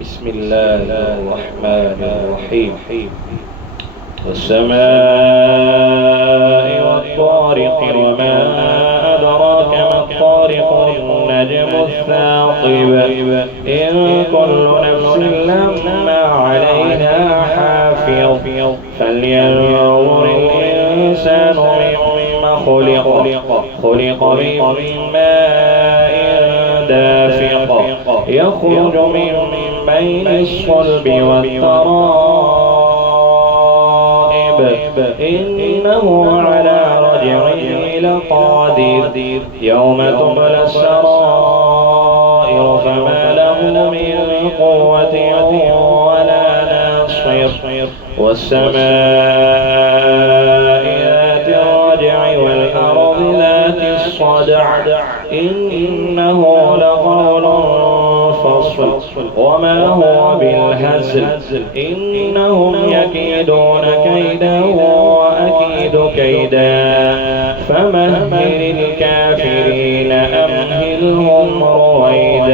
بسم الله الرحمن الرحيم. والسماء والطارق وما أدراك ما الطارق النجم الثاقب إن كل نفس لما عليها حافظ فلينظر الإنسان مما خلق من ماء دافق يخرج من بين الصلب والترائب إنه على رجعه لقادر يوم تبلى السرائر فما له من قوة ولا ناصر والسماء ذات الرجع والأرض ذات الصدع إنه لقول فصل وما هو بالهزل إنهم يكيدون كيدا وأكيد كيدا فمهل الكافرين أمهلهم رويدا.